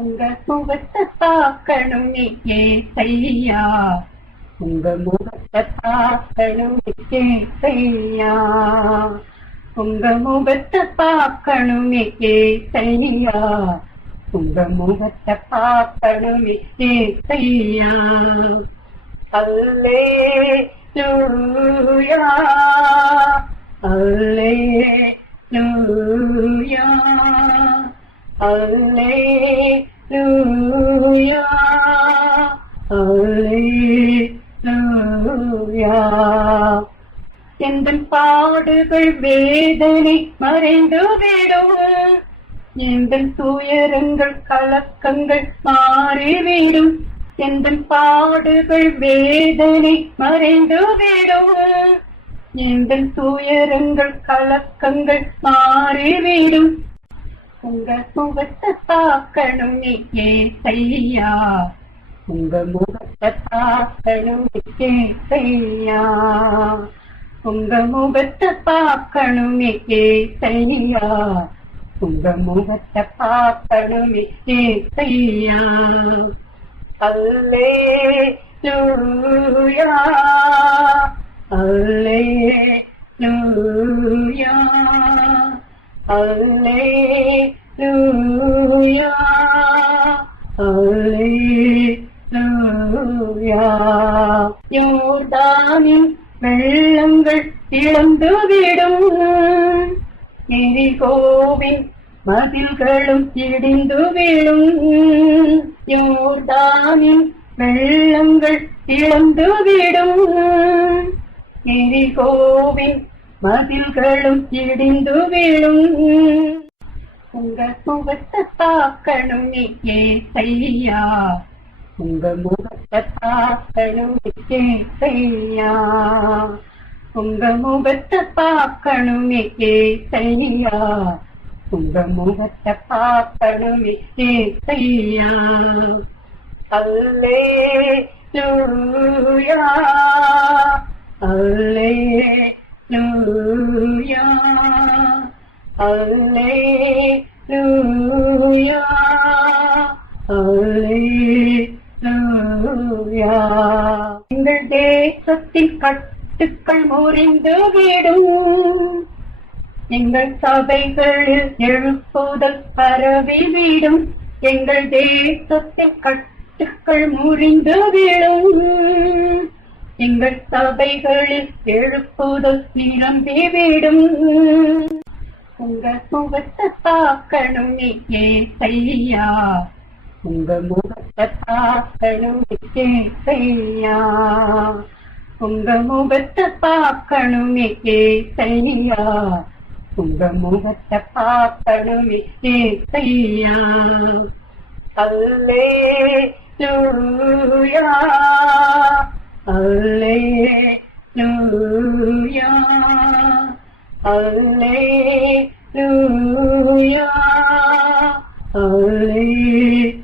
உங்க முகத்தை பார்க்கணும் ஏசையா, உங்க முகத்தை பார்க்கணும் ஏசையா, உங்க முகத்தை பார்க்கணும் ஏசையா, உங்க முகத்தை பார்க்கணும் ஏசையா. அல்லேலூயா அல்லேலூயா அல்லேலூயா அல்லேலூயா. எந்தன் பாடுகள் வேதனை மறைந்துவிடும், எந்தன் துயரங்கள் கலக்கங்கள் மாறிவிடும், எந்தன் பாடுகள் வேதனை மறைந்துவிடும், எந்தன் துயரங்கள் கலக்கங்கள் மாறிவிடும். உங்க முகத்தை பார்க்கணும் ஏசையா, உங்க முகத்தை பார்க்கணும் ஏசையா, உங்க முகத்தை பார்க்கணும் ஏசையா, உங்க முகத்தை பார்க்கணும் ஏசையா. அல்லேலூயா அல்லேலூயா அல்லேலூயா அல்லேலூயா. யோர்தானின் வெள்ளங்கள் இழந்துவிடும், எரிகோவின் மதில்களும் இடிந்து விழும், யோர்தானின் வெள்ளங்கள் இழந்துவிடும், எரிகோவின் மதில்களும் இடிந்து விழும். உங்க முகத்தை பார்க்கணும் ஏசையா, உங்க முகத்தை பார்க்கணும் ஏசையா, உங்க முகத்தை பார்க்கணும் ஏசையா, உங்க முகத்தை பார்க்கணும் ஏசையா. அல்லேலூயா அல்லேலூயா அல்லேலூயா அல்லேலூயா. எங்கள் தேசத்தின் கட்டுக்கள் முறிந்துவிடும், எங்கள் சபைகளில் எழுப்புதல் பரவிவிடும், எங்கள் தேசத்தின் கட்டுக்கள் முறிந்து விடும், எங்கள் சபைகளில் எழுப்புதல் நிரம்பிவிடும். உங்க முகத்தை பார்க்கணும் ஏசையா, உங்க முகத்தை பார்க்கணும் ஏசையா, உங்க முகத்தை பார்க்கணும் ஏசையா, உங்க முகத்தை பார்க்கணும் ஏசையா. அல்லேலூயா அல்லேலூயா அல்லேலூயா அல்லேலூயா.